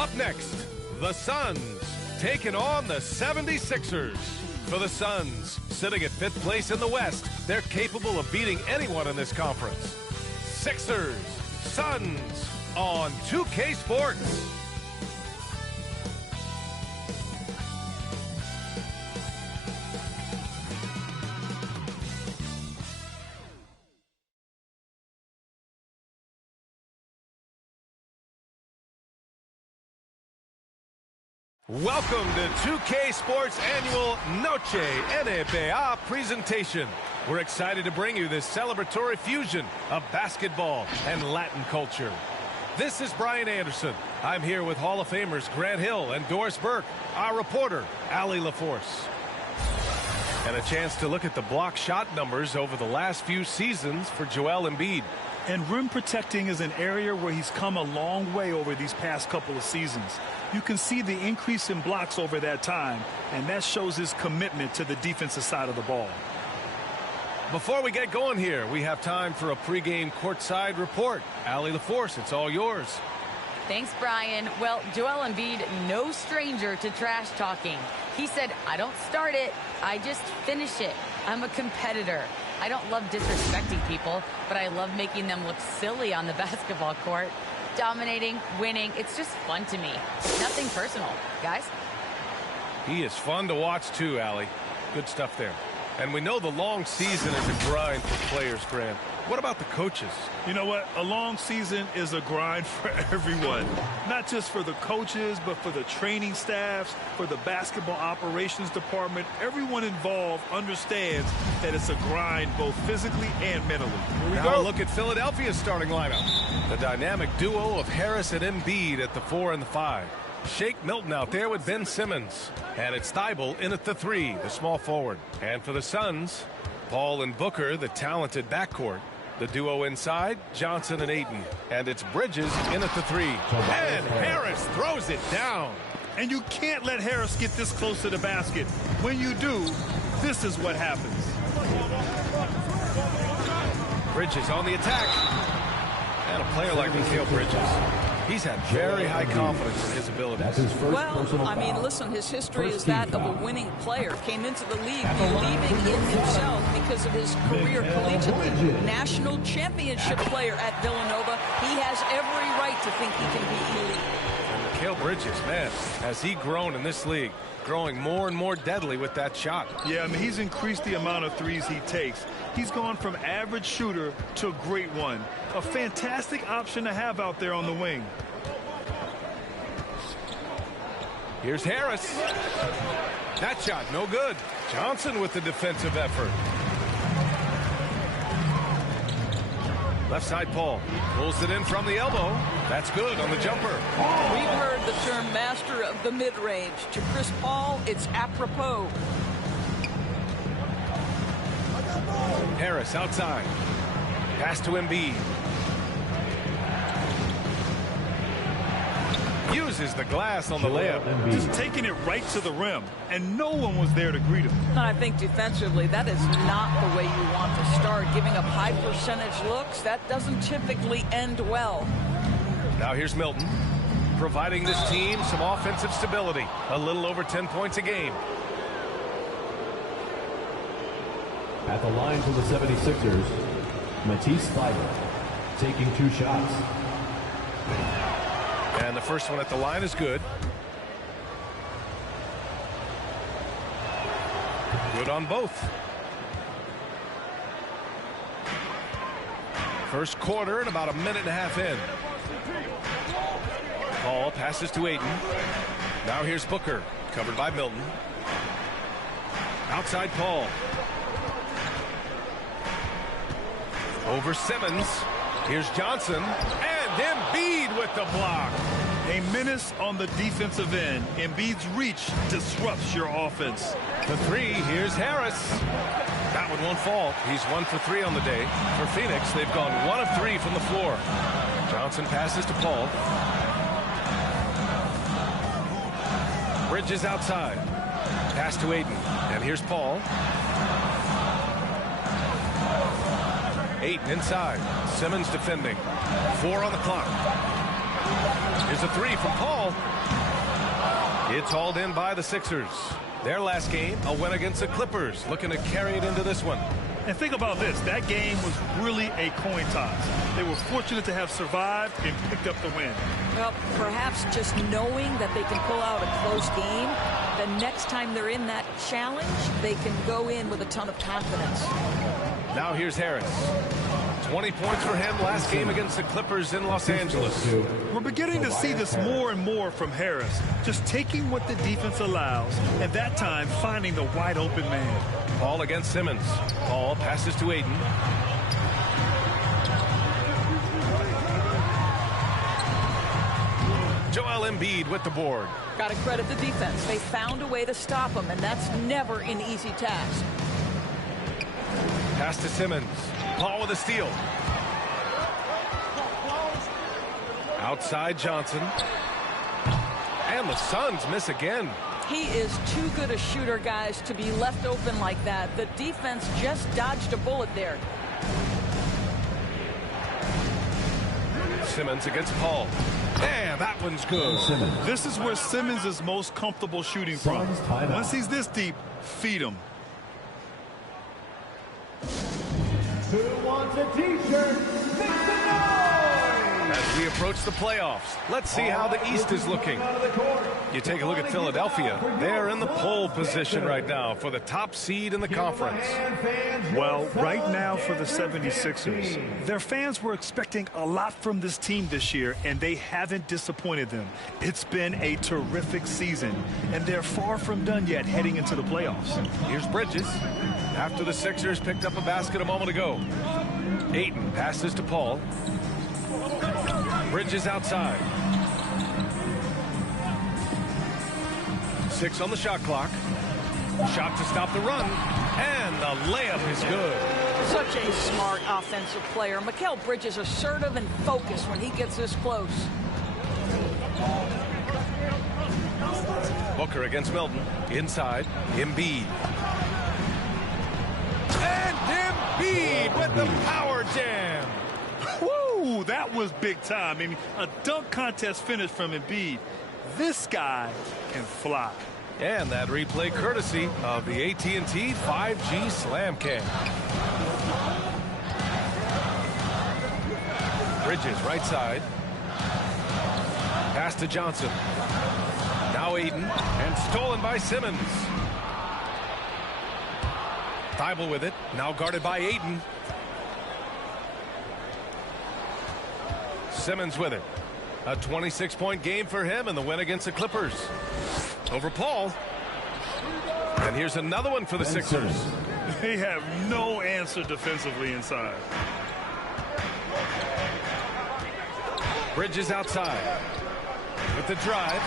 Up next, the Suns taking on the 76ers. For the Suns, sitting at 5th place in the West, they're capable of beating anyone in this conference. Sixers, Suns on 2K Sports. Welcome to 2K Sports Annual Noche NBA presentation. We're excited to bring you this celebratory fusion of basketball and Latin culture. This is Brian Anderson. I'm here with Hall of Famers Grant Hill and Doris Burke, our reporter, Allie LaForce. And a chance to look at the block shot numbers over the last few seasons for Joel Embiid. And rim protecting is an area where he's come a long way over these past couple of seasons. You can see the increase in blocks over that time, and that shows his commitment to the defensive side of the ball. Before we get going here, we have time for a pregame courtside report. Allie LaForce, it's all yours. Thanks, Brian. Well, Joel Embiid, no stranger to trash talking. He said, I don't start it, I just finish it. I'm a competitor. I don't love disrespecting people, but I love making them look silly on the basketball court. Dominating, winning, it's just fun to me. Nothing personal, guys. He is fun to watch too, Allie. Good stuff there. And we know the long season is a grind for players, Grant. What about the coaches? You know what? A long season is a grind for everyone. Not just for the coaches, but for the training staffs, for the basketball operations department. Everyone involved understands that it's a grind both physically and mentally. Here we go. go. Look at Philadelphia's starting lineup. The dynamic duo of Harris and Embiid at the 4 and the 5. Shake Milton out there with Ben Simmons. And it's Thibault in at the 3, the small forward. And for the Suns, Paul and Booker, the talented backcourt. The duo inside, Johnson and Ayton. And it's Bridges in at the 3. And Harris throws it down. And you can't let Harris get this close to the basket. When you do, this is what happens. Bridges on the attack. And a player like Mikal Bridges, he's had very high confidence in his abilities. Well, I mean, listen, his history is that of a winning player. Came into the league believing in himself because of his career collegiately. National championship player at Villanova. He has every right to think he can be elite. And Mikal Bridges, man, has he grown in this league? Growing more and more deadly with that shot. Yeah, I mean, he's increased the amount of threes he takes. He's gone from average shooter to a great one. A fantastic option to have out there on the wing. Here's Harris. That shot, no good. Johnson with the defensive effort. Left side, Paul. Pulls it in from the elbow. That's good on the jumper. We've heard the term master of the mid-range. To Chris Paul, it's apropos. Harris outside. Pass to Embiid. Uses the glass on the layup. Just taking it right to the rim, and no one was there to greet him. I think defensively, that is not the way you want to start. Giving up high percentage looks, that doesn't typically end well. Now here's Milton, providing this team some offensive stability. A little over 10 points a game. At the line for the 76ers, Matisse Thybulle taking 2 shots. And the first one at the line is good. Good on both. First quarter and about a minute and a half in. Paul passes to Ayton. Now here's Booker, covered by Milton. Outside Paul. Over Simmons. Here's Johnson. And Embiid with the block. A menace on the defensive end. Embiid's reach disrupts your offense. The 3, here's Harris. That one won't fall. He's 1 for 3 on the day. For Phoenix, they've gone 1 of 3 from the floor. Johnson passes to Paul. Bridges outside. Pass to Ayton. And here's Paul. Ayton inside. Simmons defending. 4 on the clock. Here's a three from Paul. It's hauled in by the Sixers. Their last game, a win against the Clippers, looking to carry it into this one. And think about this. That game was really a coin toss. They were fortunate to have survived and picked up the win. Well, perhaps just knowing that they can pull out a close game, the next time they're in that challenge, they can go in with a ton of confidence. Now here's Harris. 20 points for him last game against the Clippers in Los Angeles. We're beginning to see this more and more from Harris. Just taking what the defense allows, and that time finding the wide open man. Paul against Simmons. Paul passes to Aiden. Joel Embiid with the board. Got to credit the defense. They found a way to stop him, and that's never an easy task. Pass to Simmons. Paul with a steal. Outside Johnson. And the Suns miss again. He is too good a shooter, guys, to be left open like that. The defense just dodged a bullet there. Simmons against Paul. And that one's good. This is where Simmons is most comfortable shooting from. Once he's this deep, feed him. Who wants a t-shirt? Make some noise! As we approach the playoffs, let's see how the East is looking. You take a look at Philadelphia. They're in the pole position right now for the top seed in the conference. Well, right now for the 76ers, their fans were expecting a lot from this team this year, and they haven't disappointed them. It's been a terrific season, and they're far from done yet heading into the playoffs. Here's Bridges. After the Sixers picked up a basket a moment ago. Ayton passes to Paul. Bridges outside. 6 on the shot clock. Shot to stop the run. And the layup is good. Such a smart offensive player. Mikal Bridges assertive and focused when he gets this close. Booker against Milton. Inside. Embiid. And Embiid with the power jam. Woo, that was big time. I mean, a dunk contest finish from Embiid. This guy can fly. And that replay courtesy of the AT&T 5G Slam Cam. Bridges right side. Pass to Johnson. Now Aiden. And stolen by Simmons. Thibault with it. Now guarded by Aiden. Simmons with it. A 26-point game for him in the win against the Clippers. Over Paul. And here's another one for the Sixers. They have no answer defensively inside. Bridges outside. With the drive.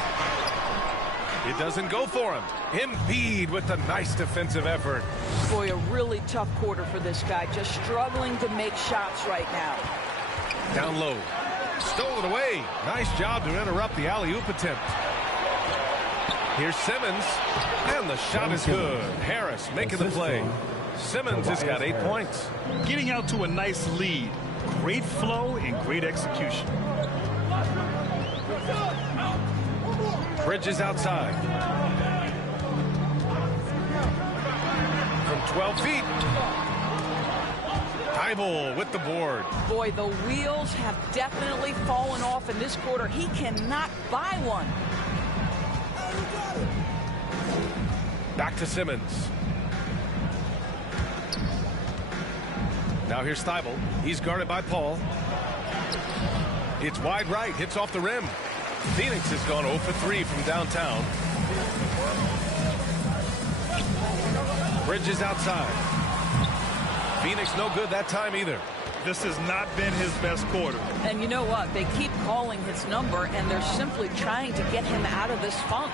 It doesn't go for him. Embiid with the nice defensive effort. Boy, a really tough quarter for this guy. Just struggling to make shots right now. Down low. Stolen away. Nice job to interrupt the alley-oop attempt. Here's Simmons. And the shot is good. Harris making the play. Simmons has got 8 points. Getting out to a nice lead. Great flow and great execution. Bridges outside. From 12 feet. Thibault with the board. Boy, the wheels have definitely fallen off in this quarter. He cannot buy one. Back to Simmons. Now here's Thibault. He's guarded by Paul. It's wide right. Hits off the rim. Phoenix has gone 0 for 3 from downtown. Bridges outside. Phoenix no good that time either. This has not been his best quarter. And you know what? They keep calling his number, and they're simply trying to get him out of this funk.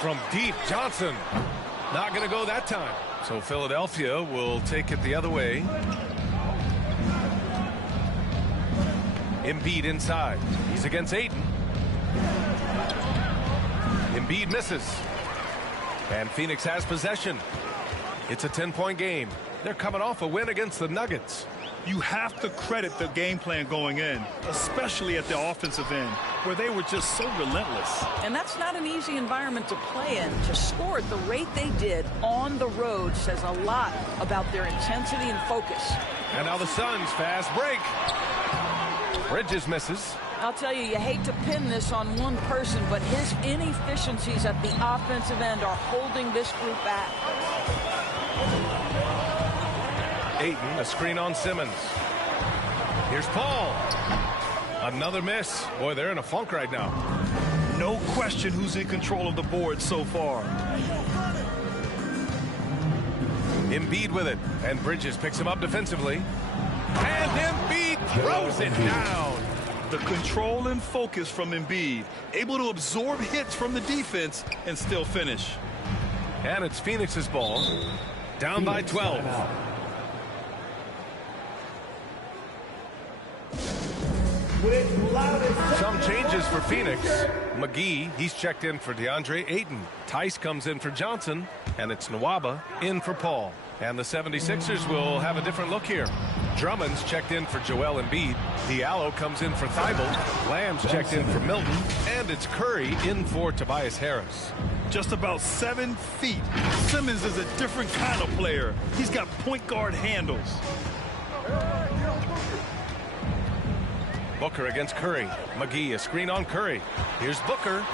From deep, Johnson. Not going to go that time. So Philadelphia will take it the other way. Embiid inside. He's against Ayton. Embiid misses. And Phoenix has possession. It's a 10-point game. They're coming off a win against the Nuggets. You have to credit the game plan going in, especially at the offensive end, where they were just so relentless. And that's not an easy environment to play in. To score at the rate they did on the road says a lot about their intensity and focus. And now the Suns fast break. Bridges misses. I'll tell you, you hate to pin this on one person, but his inefficiencies at the offensive end are holding this group back. Ayton, a screen on Simmons. Here's Paul. Another miss. Boy, they're in a funk right now. No question who's in control of the board so far. Embiid with it, and Bridges picks him up defensively. And Embiid throws it down. The control and focus from Embiid, able to absorb hits from the defense and still finish. And it's Phoenix's ball. Down by 12. Some changes for Phoenix. McGee, he's checked in for DeAndre Ayton. Tice comes in for Johnson, and it's Nwaba in for Paul. And the 76ers will have a different look here. Drummond's checked in for Joel Embiid. Diallo comes in for Thibault. Lamb's checked in for Milton. And it's Curry in for Tobias Harris. Just about 7 feet. Simmons is a different kind of player. He's got point guard handles. Booker against Curry. McGee, a screen on Curry. Here's Booker.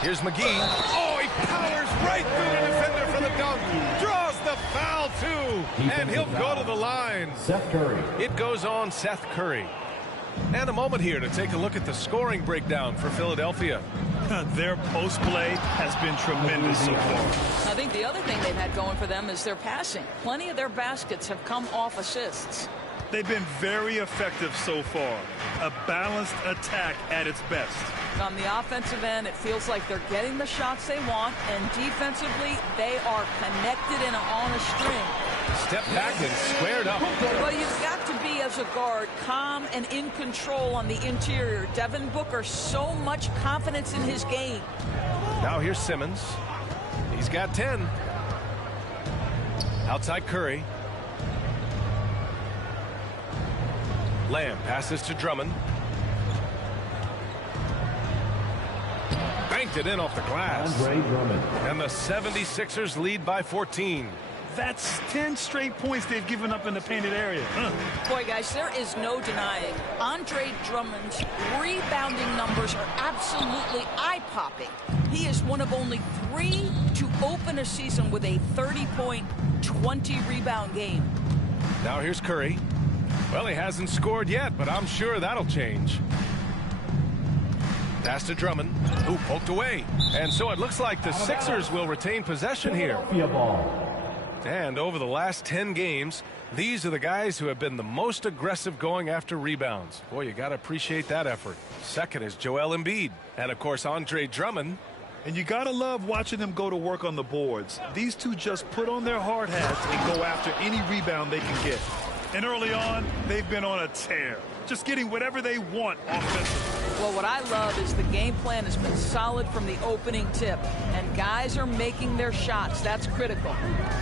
Here's McGee. Oh, he powers right through the defender for the dunk. Draws the foul, too. And he'll go to the line. Seth Curry. It goes on Seth Curry. And a moment here to take a look at the scoring breakdown for Philadelphia. Their post play has been tremendous so far. I think the other thing they've had going for them is their passing. Plenty of their baskets have come off assists. They've been very effective so far. A balanced attack at its best. On the offensive end, it feels like they're getting the shots they want, and defensively, they are connected and on a string. Step back and squared up. Well, you've got to be, as a guard, calm and in control on the interior. Devin Booker, so much confidence in his game. Now here's Simmons. He's got 10. Outside Curry. Lamb passes to Drummond. Banked it in off the glass. Andre Drummond. And the 76ers lead by 14. That's 10 straight points they've given up in the painted area. Boy, guys, there is no denying Andre Drummond's rebounding numbers are absolutely eye-popping. He is one of only 3 to open a season with a 30-point, 20-rebound game. Now here's Curry. Well, he hasn't scored yet, but I'm sure that'll change. Pass to Drummond, who poked away. And so it looks like the Sixers will retain possession here. And over the last 10 games, these are the guys who have been the most aggressive going after rebounds. Boy, you got to appreciate that effort. Second is Joel Embiid. And, of course, Andre Drummond. And you got to love watching them go to work on the boards. These two just put on their hard hats and go after any rebound they can get. And early on, they've been on a tear, just getting whatever they want offensively. Well, what I love is the game plan has been solid from the opening tip, and guys are making their shots. That's critical.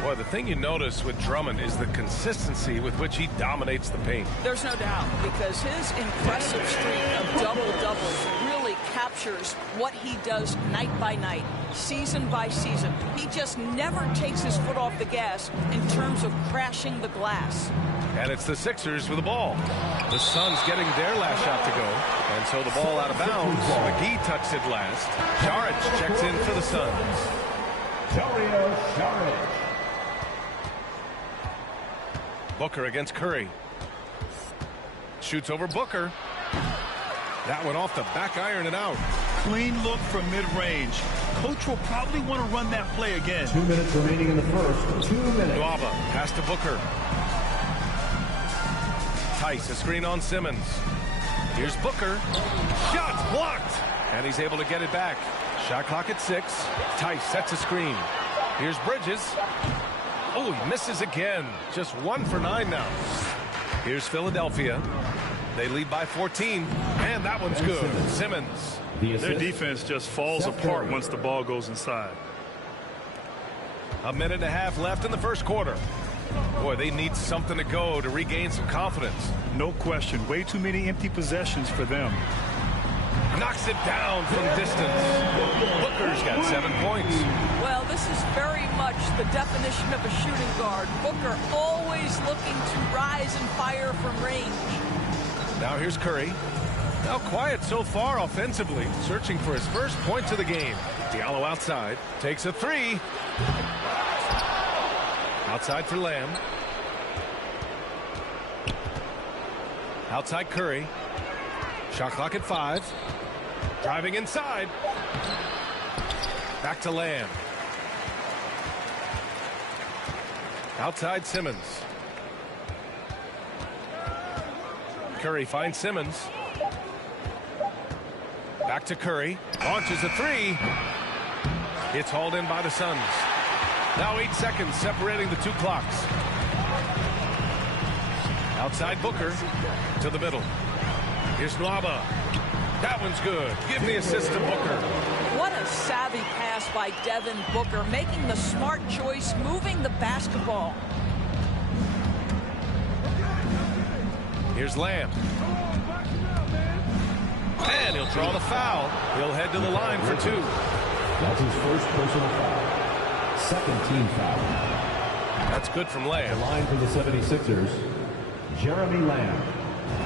Boy, the thing you notice with Drummond is the consistency with which he dominates the paint. There's no doubt, because his impressive streak of double-doubles really captures what he does night by night, season by season. He just never takes his foot off the gas in terms of crashing the glass. And it's the Sixers with the ball. The Suns getting their last shot to go. And so the ball out of bounds. McGee touched it last. Saric checks in for the Suns. Dario Saric. Booker against Curry. Shoots over Booker. That went off the back iron and out. Clean look from mid-range. Coach will probably want to run that play again. 2 minutes remaining in the first. 2 minutes. Nwaba pass to Booker. Tice, a screen on Simmons. Here's Booker. Shot blocked. And he's able to get it back. Shot clock at 6. Tice sets a screen. Here's Bridges. Oh, he misses again. Just 1 for 9 now. Here's Philadelphia. They lead by 14. And that one's good. Simmons. Their defense just falls apart once the ball goes inside. A minute and a half left in the first quarter. Boy, they need something to go to regain some confidence. No question. Way too many empty possessions for them. Knocks it down from distance. Booker's got 7 points. Well, this is very much the definition of a shooting guard. Booker always looking to rise and fire from range. Now here's Curry. Now quiet so far offensively, searching for his first points of the game. Diallo outside, takes a three. Outside for Lamb. Outside Curry. Shot clock at 5. Driving inside. Back to Lamb. Outside Simmons. Curry finds Simmons. Back to Curry. Launches a three. It's hauled in by the Suns. Now 8 seconds separating the two clocks. Outside Booker to the middle. Here's Nwaba. That one's good. Give the assist to Booker. What a savvy pass by Devin Booker, making the smart choice, moving the basketball. Here's Lamb. And he'll draw the foul. He'll head to the line for 2. That's his first personal foul. Second team foul. That's good from The Lamb. line for the 76ers, Jeremy Lamb.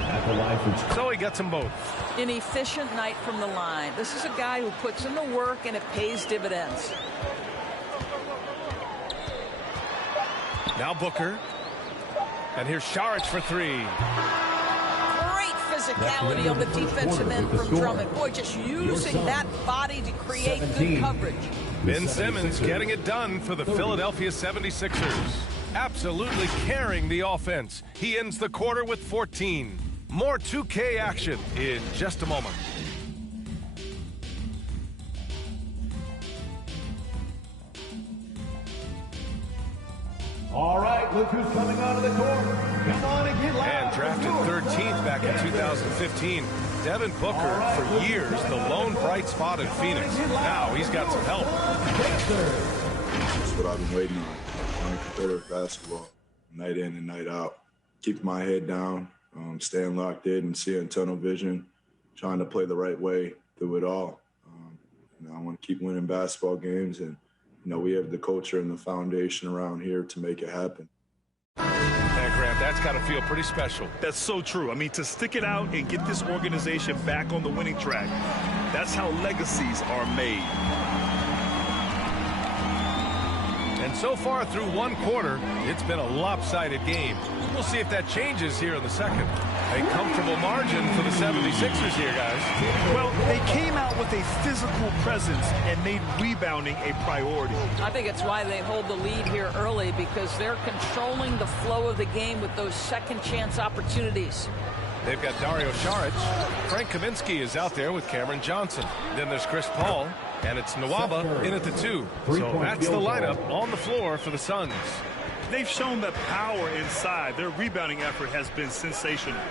At the line for... So he gets them both. An efficient night from the line. This is a guy who puts in the work and it pays dividends. Now Booker. And here's Saric for 3. Great physicality on the defensive end from Drummond. Boy, just using that body to create good coverage. Ben Simmons getting it done for the Philadelphia 76ers. Absolutely carrying the offense. He ends the quarter with 14. More 2K action in just a moment. All right, look who's coming onto the court. Come on and get loud. And drafted 13th back in 2015. Devin Booker, for years, the lone bright spot in Phoenix. Now he's got some help. That's what I've been waiting on. Playing competitive basketball, night in and night out. Keep my head down, staying locked in and seeing tunnel vision, trying to play the right way through it all. I want to keep winning basketball games, and we have the culture and the foundation around here to make it happen. And Grant, that's got to feel pretty special. That's so true. I mean, to stick it out and get this organization back on the winning track, that's how legacies are made. And so far through one quarter, it's been a lopsided game. We'll see if that changes here in the second. A comfortable margin for the 76ers here, guys. Well, they came out with a physical presence and made rebounding a priority. I think it's why they hold the lead here early, because they're controlling the flow of the game with those second chance opportunities. They've got Dario Saric. Frank Kaminsky is out there with Cameron Johnson. Then there's Chris Paul, and it's Nwaba in at the 2. So that's the lineup on the floor for the Suns. They've shown the power inside. Their rebounding effort has been sensational.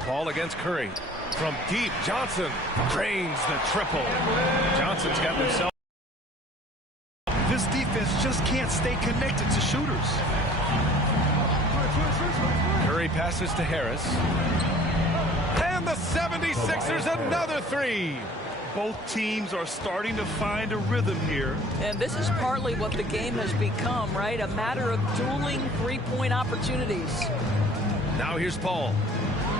Paul against Curry. From deep, Johnson drains the triple. Johnson's got himself. This defense just can't stay connected to shooters. Curry passes to Harris. And the 76ers another 3. Both teams are starting to find a rhythm here. And this is partly what the game has become, right? A matter of dueling three-point opportunities. Now here's Paul.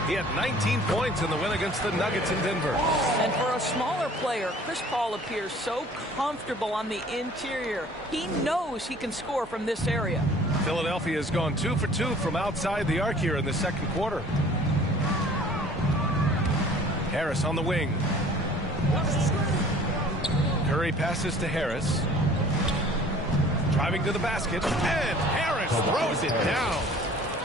He had 19 points in the win against the Nuggets in Denver. And for a smaller player, Chris Paul appears so comfortable on the interior. He knows he can score from this area. Philadelphia has gone 2 for 2 from outside the arc here in the second quarter. Harris on the wing. Curry passes to Harris. Driving to the basket. And Harris throws it down.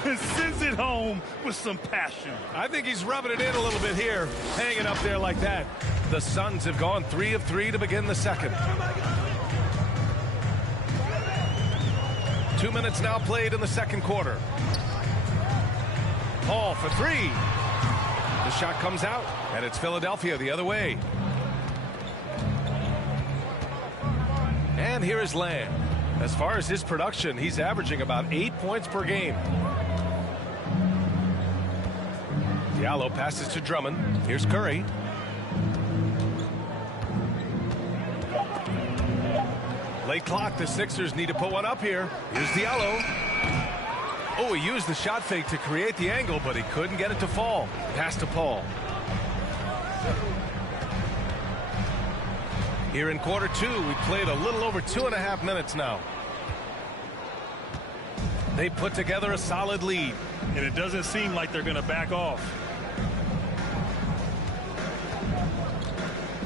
And sends it home with some passion. I think he's rubbing it in a little bit here. Hanging up there like that. The Suns have gone 3 of 3 to begin the second. 2 minutes now played in the second quarter. Paul for 3. The shot comes out, and it's Philadelphia the other way. And here is Lamb. As far as his production, he's averaging about 8 points per game. Diallo passes to Drummond. Here's Curry. Late clock. The Sixers need to put one up here. Here's Diallo. Oh, he used the shot fake to create the angle, but he couldn't get it to fall. Pass to Paul. Here in quarter two, we played a little over 2.5 minutes now. They put together a solid lead. And it doesn't seem like they're going to back off.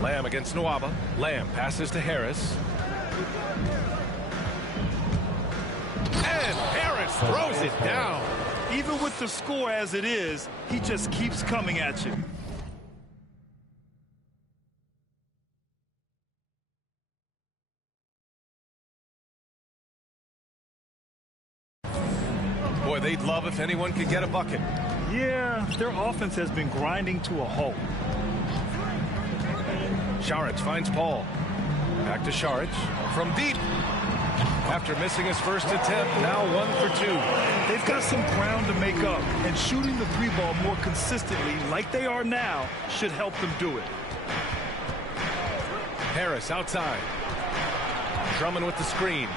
Lamb against Nwaba. Lamb passes to Harris. And Harris throws it down. Even with the score as it is, he just keeps coming at you. Boy, they'd love if anyone could get a bucket. Yeah, their offense has been grinding to a halt. Šarić finds Paul. Back to Šarić from deep. After missing his first attempt, now 1 for 2. They've got some ground to make up, and shooting the three ball more consistently like they are now should help them do it. Harris outside. Drummond with the screen.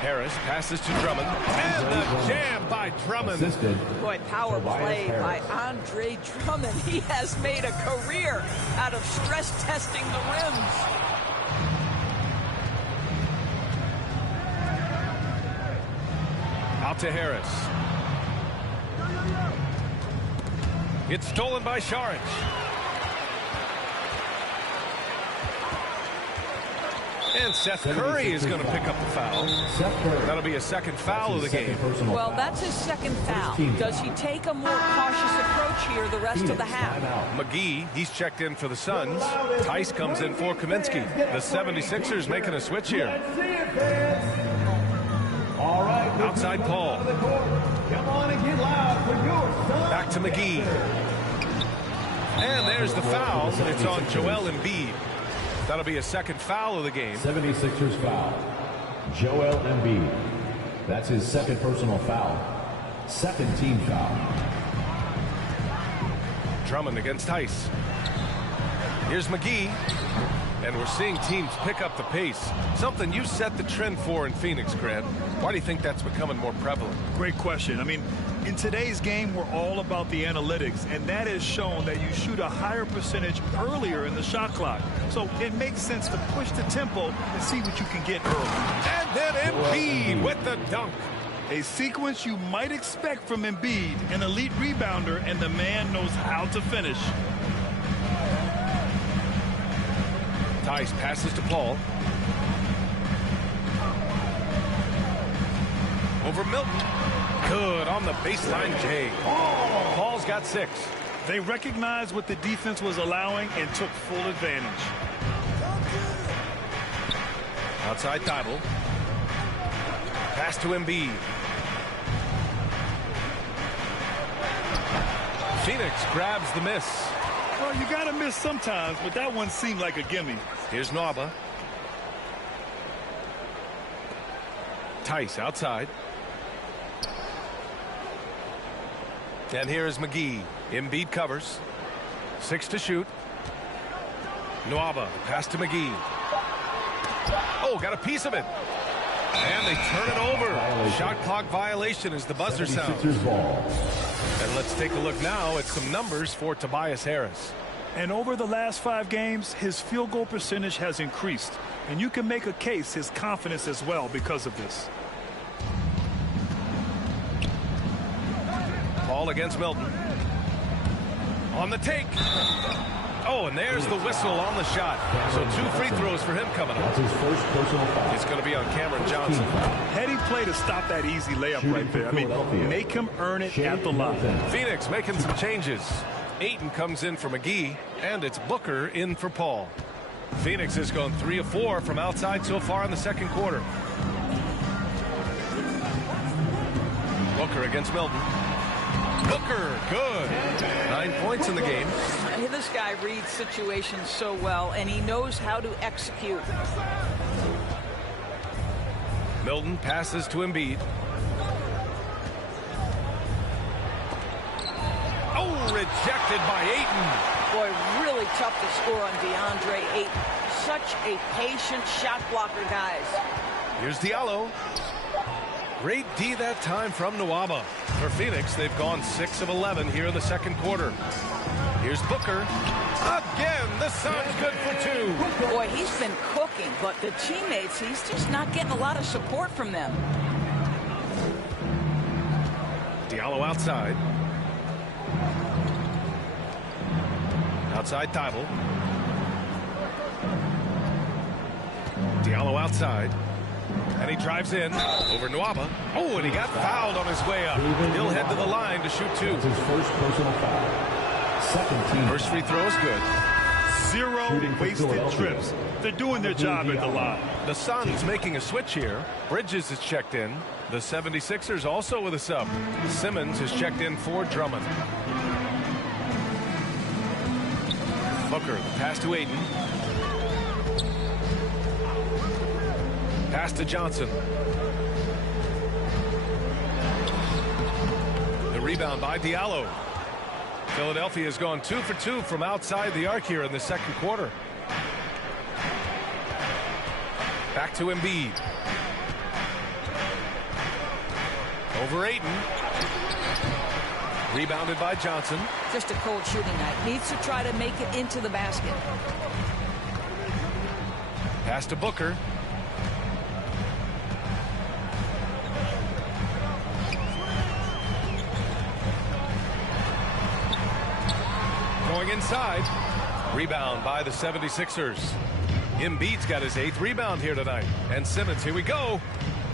Harris passes to Drummond. And the jam by Drummond. Boy, power play by Andre Drummond. He has made a career out of stress testing the rims. Out to Harris. It's stolen by Šarić. And Seth Curry is going to pick up the foul. That'll be a second foul of the game. Well, that's his second foul. Does he take a more cautious approach here the rest of the half? McGee, he's checked in for the Suns. Tice comes in for Kaminsky. The 76ers making a switch here. Outside Paul. Back to McGee. And there's the foul. It's on Joel Embiid. That'll be a second foul of the game. 76ers foul. Joel Embiid. That's his second personal foul. Second team foul. Drummond against Tice. Here's McGee. And we're seeing teams pick up the pace. Something you set the trend for in Phoenix, Grant. Why do you think that's becoming more prevalent? Great question. I mean, in today's game, we're all about the analytics, and that has shown that you shoot a higher percentage earlier in the shot clock. So it makes sense to push the tempo and see what you can get early. And then Embiid with the dunk. A sequence you might expect from Embiid, an elite rebounder, and the man knows how to finish. Tice passes to Paul. Over Milton. Good on the baseline, Jay. Paul's got 6. They recognized what the defense was allowing and took full advantage. Outside Thibault. Pass to Embiid. Phoenix grabs the miss. Well, you got to miss sometimes, but that one seemed like a gimme. Here's Nwaba. Tice outside. And here's McGee. Embiid covers. 6 to shoot. Nwaba, pass to McGee. Oh, got a piece of it. And they turn it over. Shot clock violation as the buzzer sounds. And let's take a look now at some numbers for Tobias Harris. And over the last 5 games, his field goal percentage has increased. And you can make a case his confidence as well because of this. Ball against Milton. On the take. Oh, and there's the whistle on the shot. So 2 free throws for him coming up. That's his first personal foul. It's going to be on Cameron Johnson. Heady play to stop that easy layup right there. I mean, make him earn it at the line. Phoenix making some changes. Ayton comes in for McGee, and it's Booker in for Paul. Phoenix has gone 3 of 4 from outside so far in the second quarter. Booker against Milton. Booker, good. 9 points in the game. This guy reads situations so well, and he knows how to execute. Milton passes to Embiid. Oh, rejected by Ayton. Boy, really tough to score on DeAndre Ayton. Such a patient shot blocker, guys. Here's Diallo. Great D that time from Nwaba. For Phoenix, they've gone 6 of 11 here in the second quarter. Here's Booker. Again, the Suns good for 2. Boy, he's been cooking, but the teammates, he's just not getting a lot of support from them. Diallo outside. Outside Thibault. Diallo outside. And he drives in over Nwaba. Oh, and he got fouled on his way up. He'll head to the line to shoot 2. That's his first personal foul. Second team. First free throw is good. 0 wasted trips. They're doing their job at the line. The Suns making a switch here. Bridges is checked in. The 76ers also with a sub. Simmons is checked in for Drummond. Booker, the pass to Ayton. Pass to Johnson. The rebound by Diallo. Philadelphia has gone 2 for 2 from outside the arc here in the second quarter. Back to Embiid. Over Ayton. Rebounded by Johnson. Just a cold shooting night. Needs to try to make it into the basket. Pass to Booker. Going inside. Rebound by the 76ers. Embiid's got his 8th rebound here tonight. And Simmons, here we go.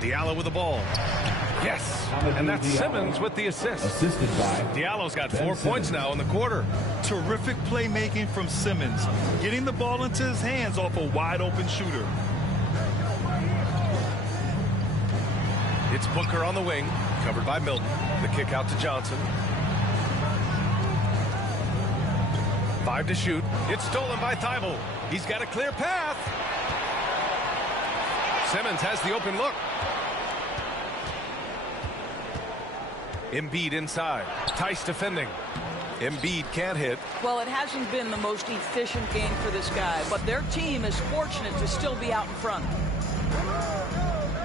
Diallo with the ball. Yes, and that's Simmons with the assist. Assisted by Diallo's got 4 points now in the quarter. Terrific playmaking from Simmons. Getting the ball into his hands off a wide-open shooter. It's Booker on the wing, covered by Milton. The kick out to Johnson. 5 to shoot. It's stolen by Thibault. He's got a clear path. Simmons has the open look. Embiid inside. Tice defending. Embiid can't hit. Well, it hasn't been the most efficient game for this guy, but their team is fortunate to still be out in front.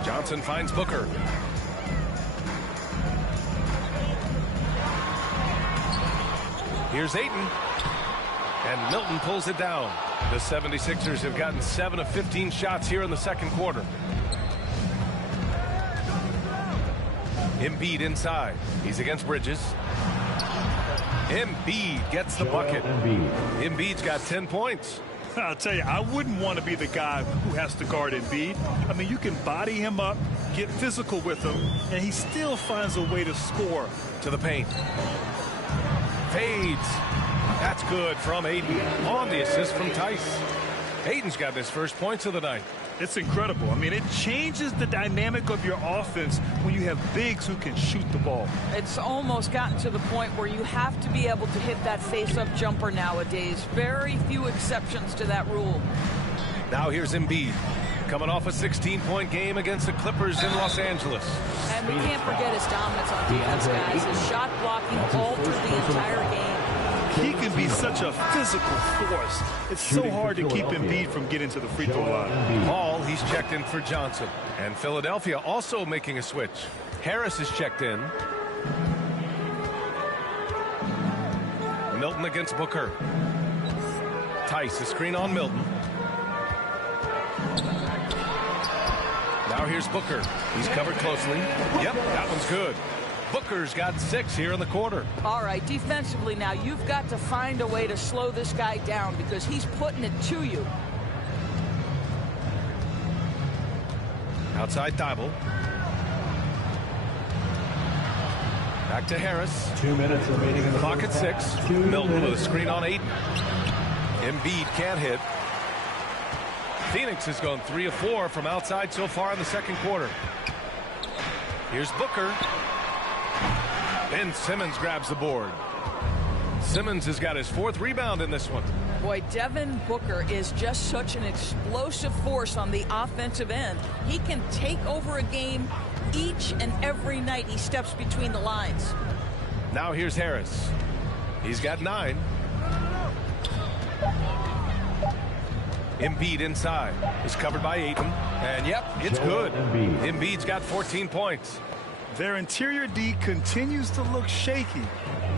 Johnson finds Booker. Here's Ayton. And Milton pulls it down. The 76ers have gotten 7 of 15 shots here in the second quarter. Embiid inside. He's against Bridges. Embiid gets the bucket. Embiid's got 10 points. I'll tell you, I wouldn't want to be the guy who has to guard Embiid. I mean, you can body him up, get physical with him, and he still finds a way to score. To the paint. Fades. That's good from Ayton. On the assist from Tice. Ayton's got his first points of the night. It's incredible. I mean, it changes the dynamic of your offense when you have bigs who can shoot the ball. It's almost gotten to the point where you have to be able to hit that face-up jumper nowadays. Very few exceptions to that rule. Now here's Embiid. Coming off a 16-point game against the Clippers in Los Angeles. And we can't forget his dominance on defense, guys. His shot blocking altered the entire game. He can be such a physical force. It's so hard to keep Embiid from getting to the free throw line. Paul, he's checked in for Johnson. And Philadelphia also making a switch. Harris is checked in. Milton against Booker. Tice, a screen on Milton. Now here's Booker. He's covered closely. Yep, that one's good. Booker's got 6 here in the quarter. All right, defensively now, you've got to find a way to slow this guy down because he's putting it to you. Outside Thibault. Back to Harris. 2 minutes remaining in the clock at 6. Milton with a screen on 8. Embiid can't hit. Phoenix has gone 3 of 4 from outside so far in the second quarter. Here's Booker. Ben Simmons grabs the board. Simmons has got his 4th rebound in this one. Boy, Devin Booker is just such an explosive force on the offensive end. He can take over a game each and every night he steps between the lines. Now here's Harris. He's got 9. Embiid inside. Is covered by Ayton. And yep, it's good. Embiid's got 14 points. Their interior D continues to look shaky.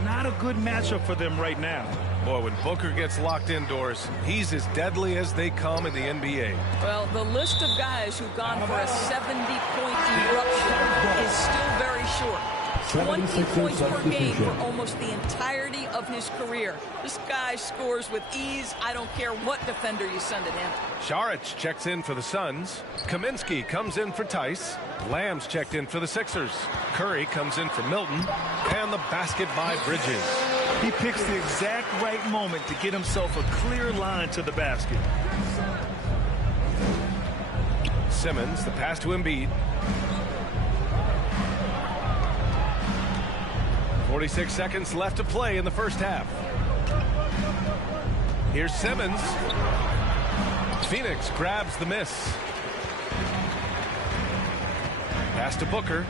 Not a good matchup for them right now. Boy, when Booker gets locked indoors, he's as deadly as they come in the NBA. Well, the list of guys who've gone for a 70-point eruption is still very short. 20 points per game for almost the entirety of his career. This guy scores with ease. I don't care what defender you send at him. Saric checks in for the Suns. Kaminsky comes in for Tice. Lamb's checked in for the Sixers. Curry comes in for Milton. And the basket by Bridges. He picks the exact right moment to get himself a clear line to the basket. Simmons, the pass to Embiid. 46 seconds left to play in the first half. Here's Simmons. Phoenix grabs the miss. Pass to Booker.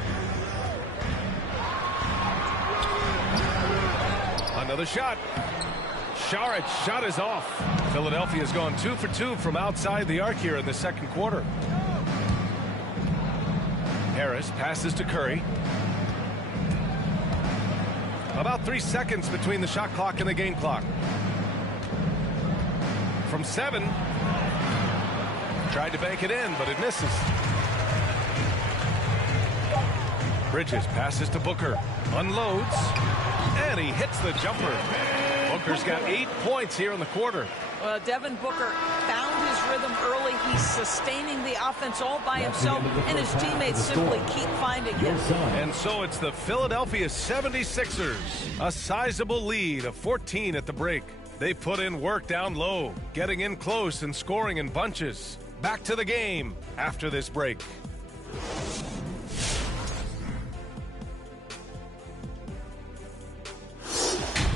Another shot. Saric's shot is off. Philadelphia's gone 2 for 2 from outside the arc here in the second quarter. Harris passes to Curry. About 3 seconds between the shot clock and the game clock. From 7. Tried to bank it in, but it misses. Bridges passes to Booker. Unloads. And he hits the jumper. Booker's got 8 points here in the quarter. Well, Devin Booker found his rhythm early. He's sustaining the offense all by himself, and his teammates simply keep finding him. And so it's the Philadelphia 76ers. A sizable lead of 14 at the break. They put in work down low, getting in close and scoring in bunches. Back to the game after this break.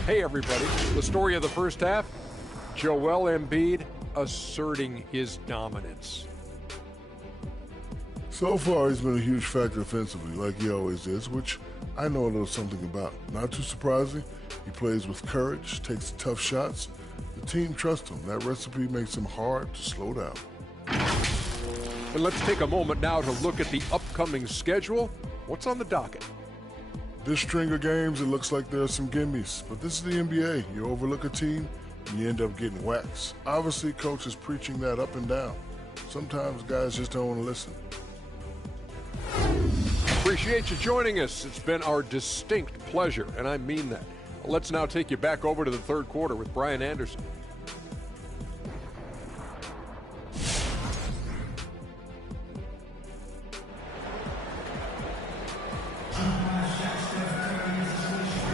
Hey everybody, the story of the first half, Joel Embiid asserting his dominance. So far, he's been a huge factor offensively, like he always is, which I know a little something about. Not too surprising, he plays with courage, takes tough shots. The team trusts him. That recipe makes him hard to slow down. And let's take a moment now to look at the upcoming schedule. What's on the docket? This string of games, it looks like there are some gimmies, but this is the NBA. You overlook a team, and you end up getting waxed. Obviously, coach is preaching that up and down. Sometimes guys just don't want to listen. Appreciate you joining us. It's been our distinct pleasure, and I mean that. Let's now take you back over to the third quarter with Brian Anderson.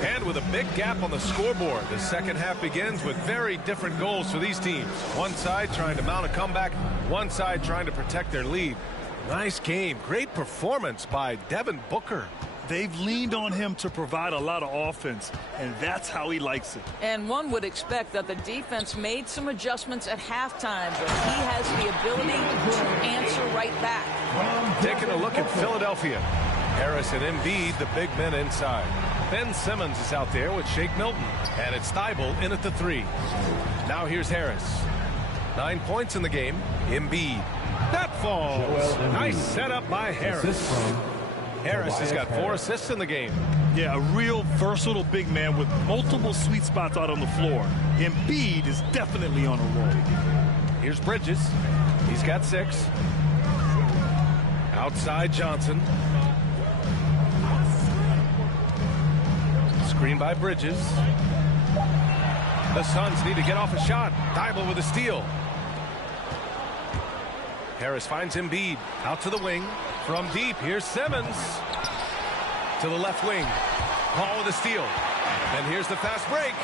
And with a big gap on the scoreboard, the second half begins with very different goals for these teams. One side trying to mount a comeback, one side trying to protect their lead. Nice game. Great performance by Devin Booker. They've leaned on him to provide a lot of offense, and that's how he likes it. And one would expect that the defense made some adjustments at halftime, but he has the ability to answer right back. Taking a look at Philadelphia. Harris and Embiid, the big men inside. Ben Simmons is out there with Shake Milton, and it's Thibault in at the 3. Now here's Harris. 9 points in the game. Embiid. That falls. Nice setup by Harris. Harris has got 4 assists in the game. Yeah, a real versatile big man with multiple sweet spots out on the floor. Embiid is definitely on a roll. Here's Bridges. He's got 6. Outside Johnson. Screen by Bridges. The Suns need to get off a shot. Thibault with a steal. Harris finds Embiid. Out to the wing. From deep, here's Simmons. To the left wing. Paul with a steal. And here's the fast break.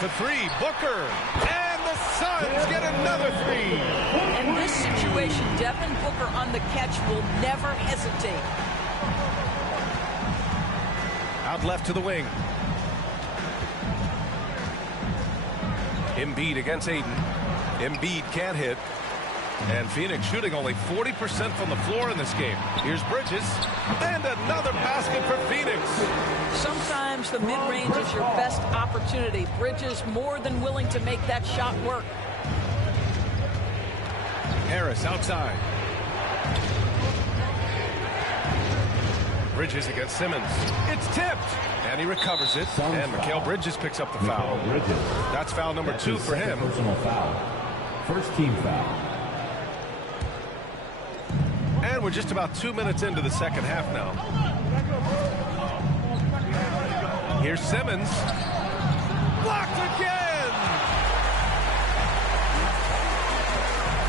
The 3, Booker. And the Suns get another 3. In this situation, Devin Booker on the catch will never hesitate. Out left to the wing. Embiid against Aiden. Embiid can't hit. And Phoenix shooting only 40% from the floor in this game. Here's Bridges. And another basket for Phoenix. Sometimes the mid-range is your best opportunity. Bridges more than willing to make that shot work. Harris outside. Bridges against Simmons. It's tipped. And he recovers it. And Mikal Bridges picks up the foul. That's foul number 2 for him. Personal foul. First team foul. And we're just about 2 minutes into the second half now. Here's Simmons. Blocked again!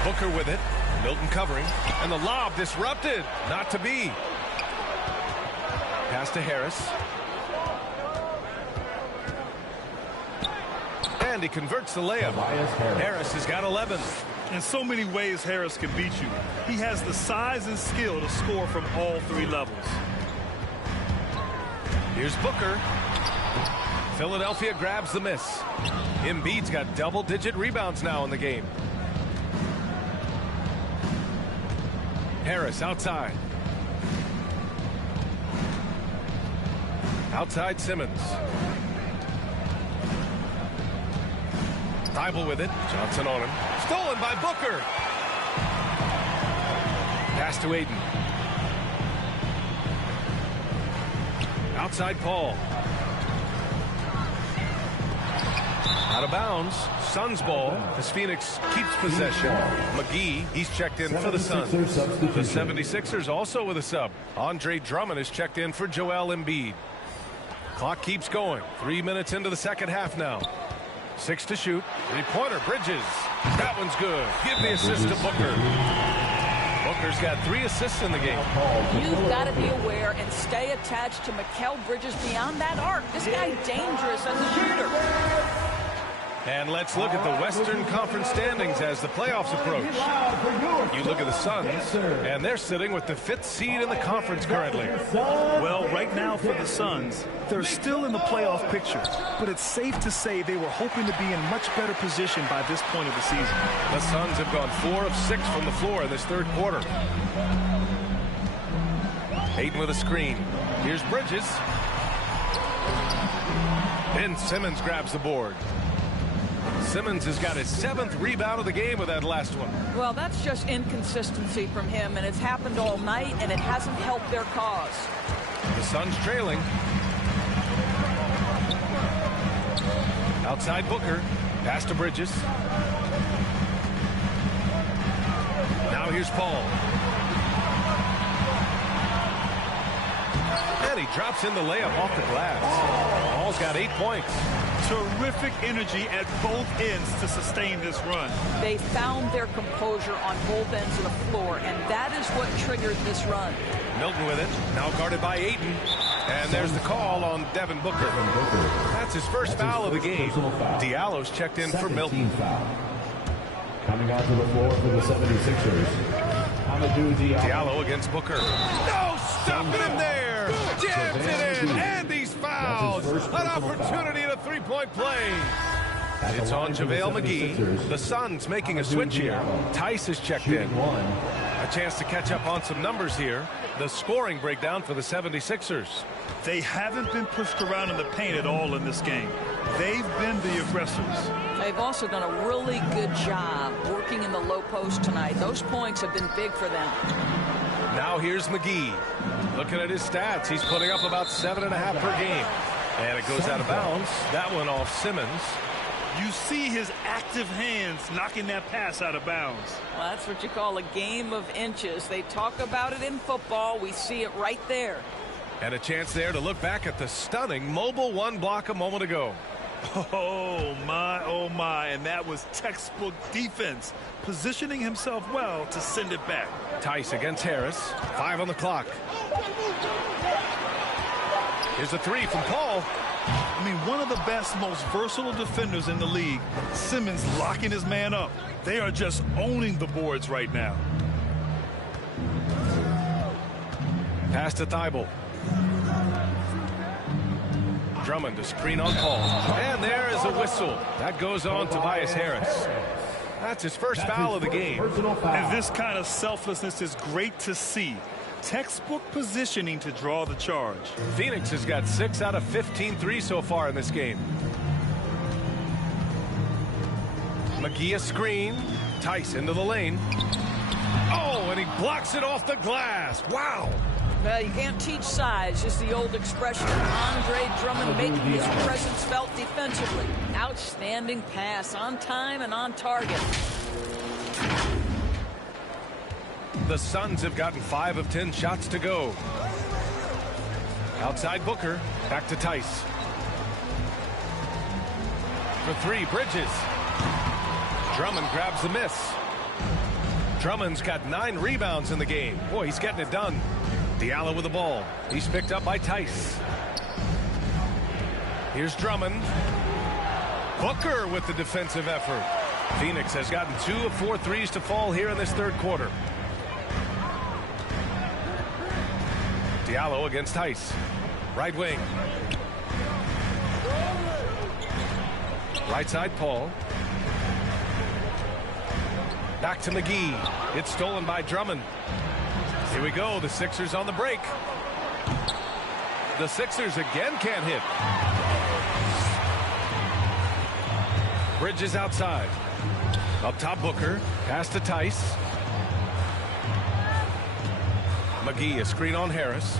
Booker with it. Milton covering. And the lob disrupted. Not to be. Pass to Harris. And he converts the layup. Harris has got 11. In so many ways, Harris can beat you. He has the size and skill to score from all 3 levels. Here's Booker. Philadelphia grabs the miss. Embiid's got double-digit rebounds now in the game. Harris outside. Outside Simmons. Thibault with it. Johnson on him. Stolen by Booker. Pass to Aiden. Outside Paul. Out of bounds. Suns ball as Phoenix keeps possession. McGee, he's checked in for the Suns. The 76ers also with a sub. Andre Drummond is checked in for Joel Embiid. Clock keeps going. 3 minutes into the second half now. 6 to shoot. 3-pointer. Bridges. That one's good. Give the assist to Booker. Booker's got 3 assists in the game. You've got to be aware and stay attached to Mikal Bridges beyond that arc. This guy's dangerous as a shooter. And let's look at the Western Conference standings as the playoffs approach. You look at the Suns, and they're sitting with the 5th seed in the conference currently. Well, right now for the Suns, they're still in the playoff picture, but it's safe to say they were hoping to be in much better position by this point of the season. The Suns have gone 4 of 6 from the floor in this third quarter. Aiden with a screen. Here's Bridges. Ben Simmons grabs the board. Simmons has got his 7th rebound of the game with that last one. Well, that's just inconsistency from him, and it's happened all night, and it hasn't helped their cause. The Suns trailing. Outside Booker. Pass to Bridges. Now here's Paul. And he drops in the layup off the glass. Paul's got 8 points. Terrific energy at both ends to sustain this run. They found their composure on both ends of the floor, and that is what triggered this run. Milton with it. Now guarded by Aiden. And there's the call on Devin Booker. That's his first foul of the game. Diallo's checked in for Milton. Coming onto the floor for the 76ers. Diallo against Booker. No, stopping him there. Jams it in, and he's fouled. An opportunity at a 3-point play. It's on JaVale McGee. The Suns making a switch here. Tice is checked in. A chance to catch up on some numbers here. The scoring breakdown for the 76ers. They haven't been pushed around in the paint at all in this game. They've been the aggressors. They've also done a really good job working in the low post tonight. Those points have been big for them. Now here's McGee. Looking at his stats, he's putting up about 7.5 per game. And it goes out of bounds. That one off Simmons. You see his active hands knocking that pass out of bounds. Well, that's what you call a game of inches. They talk about it in football. We see it right there. And a chance there to look back at the stunning mobile 1 block a moment ago. Oh my, and that was textbook defense, positioning himself well to send it back. Tice against Harris. 5 on the clock. Here's a 3 from Paul. I mean, one of the best, most versatile defenders in the league. Simmons locking his man up. They are just owning the boards right now. Pass to Thibault. Drummond to screen on Paul. And there is a whistle. That goes on Tobias Harris. That's his first foul of the game. And this kind of selflessness is great to see. Textbook positioning to draw the charge. Phoenix has got 6 out of 15 threes so far in this game. McGee a screen. Tice into the lane. Oh, and he blocks it off the glass. Wow. Well, you can't teach size, just the old expression. Andre Drummond making his presence felt defensively. Outstanding pass, on time and on target. The Suns have gotten 5 of 10 shots to go. Outside Booker, back to Tice. For 3, Bridges. Drummond grabs the miss. Drummond's got 9 rebounds in the game. Boy, he's getting it done. Diallo with the ball. He's picked up by Tice. Here's Drummond. Booker with the defensive effort. Phoenix has gotten 2 of 4 threes to fall here in this third quarter. Diallo against Tice. Right wing. Right side, Paul. Back to McGee. It's stolen by Drummond. Here we go. The Sixers on the break. The Sixers again can't hit. Bridges outside. Up top, Booker. Pass to Tice. McGee a screen on Harris.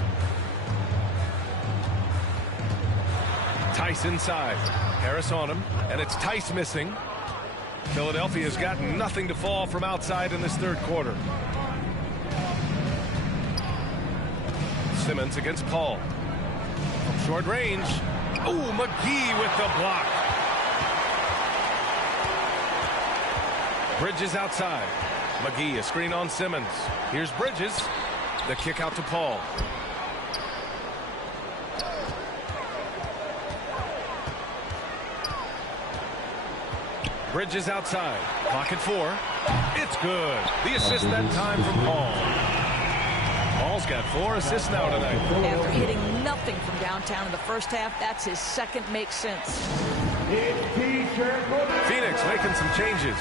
Tice inside. Harris on him. And it's Tice missing. Philadelphia's got nothing to fall from outside in this third quarter. Simmons against Paul. From short range. Oh, McGee with the block. Bridges outside. McGee a screen on Simmons. Here's Bridges. The kick out to Paul. Bridges outside. Clock at 4. It's good. The assist that time from Paul. Paul's got 4 assists now tonight. After hitting nothing from downtown in the first half, that's his second make sense. Phoenix making some changes.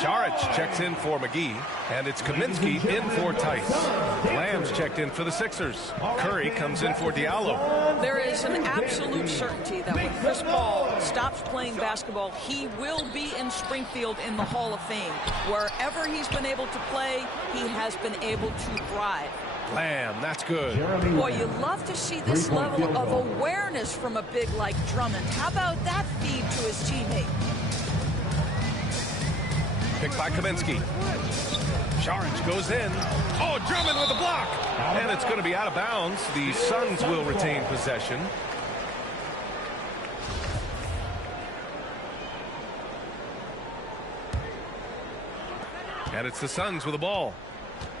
Saric checks in for McGee, and it's Kaminsky in for Tice. Lamb's checked in for the Sixers. Curry comes in for Diallo. There is an absolute certainty that when Chris Paul stops playing basketball, he will be in Springfield in the Hall of Fame. Wherever he's been able to play, he has been able to thrive. Lamb, that's good. Boy, you love to see this level of awareness from a big like Drummond. How about that feed to his teammate? Picked by Kaminsky. Saric goes in. Oh, Drummond with a block. And it's going to be out of bounds. The Suns will retain possession. And it's the Suns with the ball.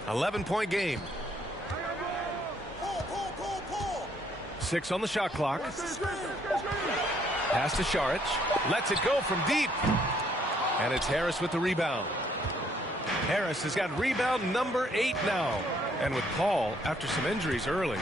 11-point game. 6 on the shot clock. Pass to Saric. Lets it go from deep. And it's Harris with the rebound. Harris has got rebound number 8 now. And with Paul, after some injuries early,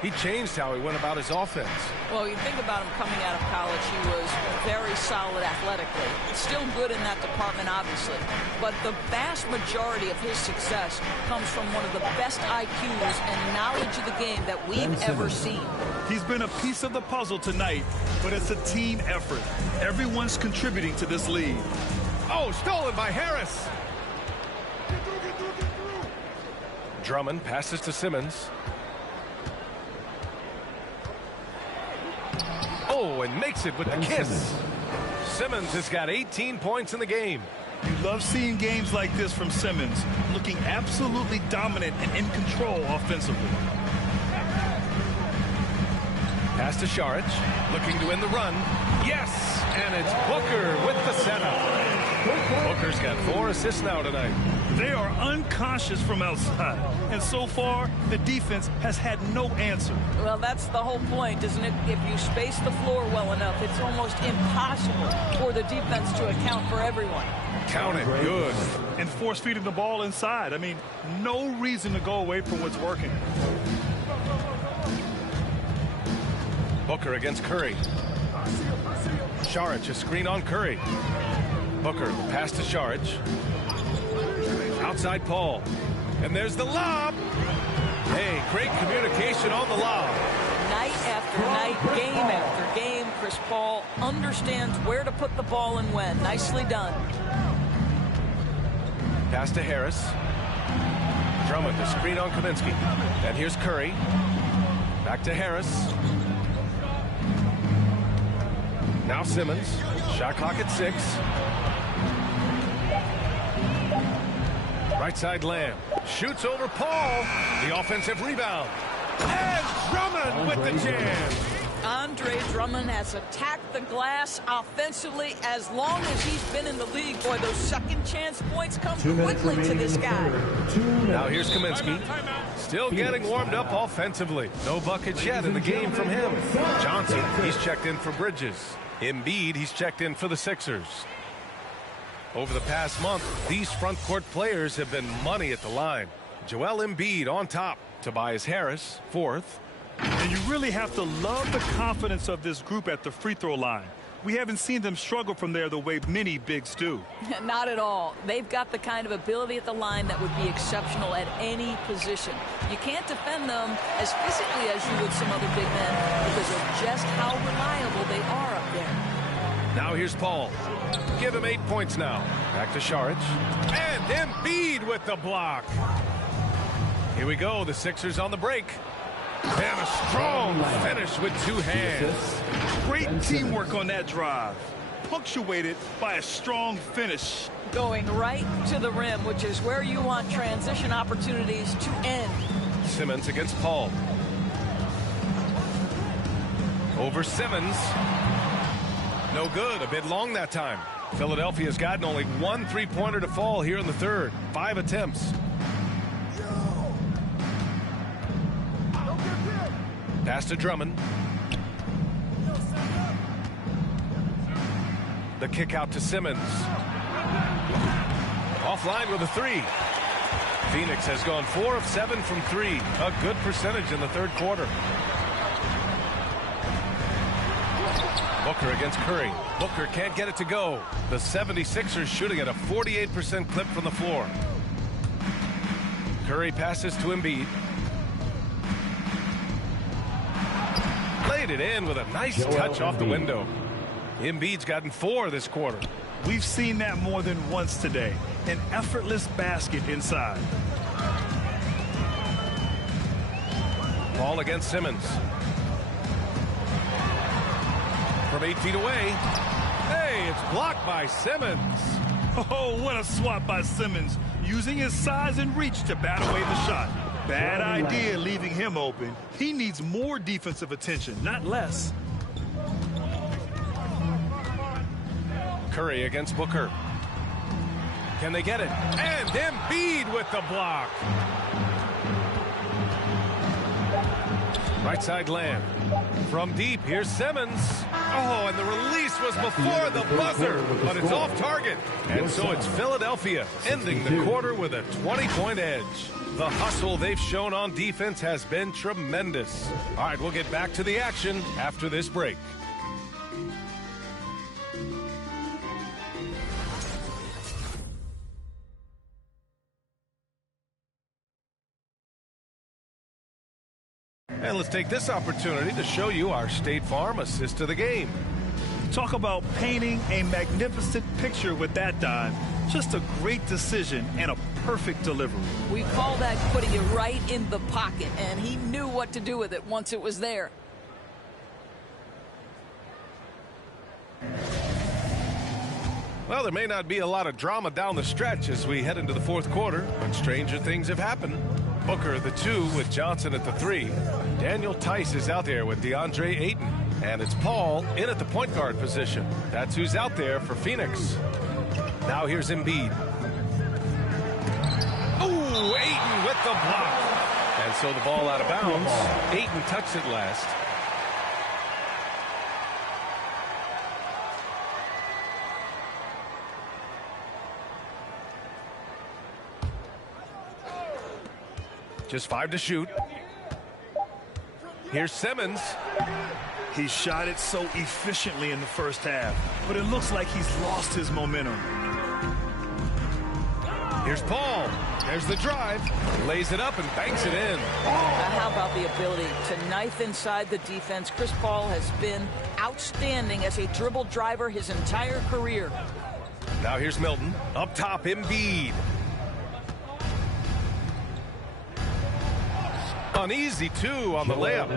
he changed how he went about his offense. Well, you think about him coming out of college, he was very solid athletically. Still good in that department, obviously. But the vast majority of his success comes from one of the best IQs and knowledge of the game that we've ever seen. He's been a piece of the puzzle tonight, but it's a team effort. Everyone's contributing to this lead. Oh, stolen by Harris. Drummond passes to Simmons. Oh, and makes it with the kiss. Simmons has got 18 points in the game. You love seeing games like this from Simmons, looking absolutely dominant and in control offensively. Pass to Saric, looking to end the run. Yes, and it's Booker with the setup. Booker's got 4 assists now tonight. They are unconscious from outside, and so far, the defense has had no answer. Well, that's the whole point, isn't it? If you space the floor well enough, it's almost impossible for the defense to account for everyone. Count it, good. And force feeding the ball inside. I mean, no reason to go away from what's working. Booker against Curry. Saric, a screen on Curry. Booker, the pass to Saric. Outside Paul. And there's the lob. Hey, great communication on the lob. Night after night, game after game, Chris Paul understands where to put the ball and when. Nicely done. Pass to Harris. Drummond, the screen on Kaminsky. And here's Curry. Back to Harris. Now Simmons. Shot clock at 6. Right side Lamb. Shoots over Paul. The offensive rebound. And Drummond with the jam. Andre Drummond has attacked the glass offensively as long as he's been in the league. Boy, those second chance points come quickly to this guy. Now here's Kaminsky. Still getting warmed up offensively. No buckets yet in the game from him. Johnson, he's checked in for Bridges. Embiid, he's checked in for the Sixers. Over the past month, these front court players have been money at the line. Joel Embiid on top. Tobias Harris, 4th. And you really have to love the confidence of this group at the free throw line. We haven't seen them struggle from there the way many bigs do. Not at all. They've got the kind of ability at the line that would be exceptional at any position. You can't defend them as physically as you would some other big men because of just how reliable they are up there. Now here's Paul. Give him 8 points now. Back to Saric. And Embiid with the block. Here we go. The Sixers on the break. And a strong finish with 2 hands. Great teamwork on that drive. Punctuated by a strong finish. Going right to the rim, which is where you want transition opportunities to end. Simmons against Paul. Over Simmons. No good. A bit long that time. Philadelphia's gotten only 1 3-pointer to fall here in the third. 5 attempts. Pass to Drummond. The kick out to Simmons. Offline with a 3. Phoenix has gone 4 of 7 from 3. A good percentage in the third quarter. Booker against Curry. Booker can't get it to go. The 76ers shooting at a 48% clip from the floor. Curry passes to Embiid. Laid it in with a nice touch off the window. Embiid's gotten 4 this quarter. We've seen that more than once today. An effortless basket inside. Paul against Simmons. From 8 feet away. Hey, it's blocked by Simmons. Oh, what a swat by Simmons. Using his size and reach to bat away the shot. Bad idea leaving him open. He needs more defensive attention, not less. Curry against Booker. Can they get it? And Embiid with the block. Right side Lamb. From deep, here's Simmons. Oh, and the release was before the buzzer, but it's off target. And so it's Philadelphia ending the quarter with a 20-point edge. The hustle they've shown on defense has been tremendous. All right, we'll get back to the action after this break. And let's take this opportunity to show you our State Farm assist to the game. Talk about painting a magnificent picture with that dive. Just a great decision and a perfect delivery. We call that putting it right in the pocket, and he knew what to do with it once it was there. Well, there may not be a lot of drama down the stretch as we head into the fourth quarter, but stranger things have happened. Booker the 2 with Johnson at the 3. Daniel Tice is out there with DeAndre Ayton. And it's Paul in at the point guard position. That's who's out there for Phoenix. Now here's Embiid. Ooh, Ayton with the block. And so the ball out of bounds. Ayton touched it last. Just 5 to shoot. Here's Simmons. He shot it so efficiently in the first half, but it looks like he's lost his momentum. Here's Paul. There's the drive. Lays it up and banks it in. How about the ability to knife inside the defense? Chris Paul has been outstanding as a dribble driver his entire career. Now here's Milton. Up top, Embiid. An easy 2 on the layup.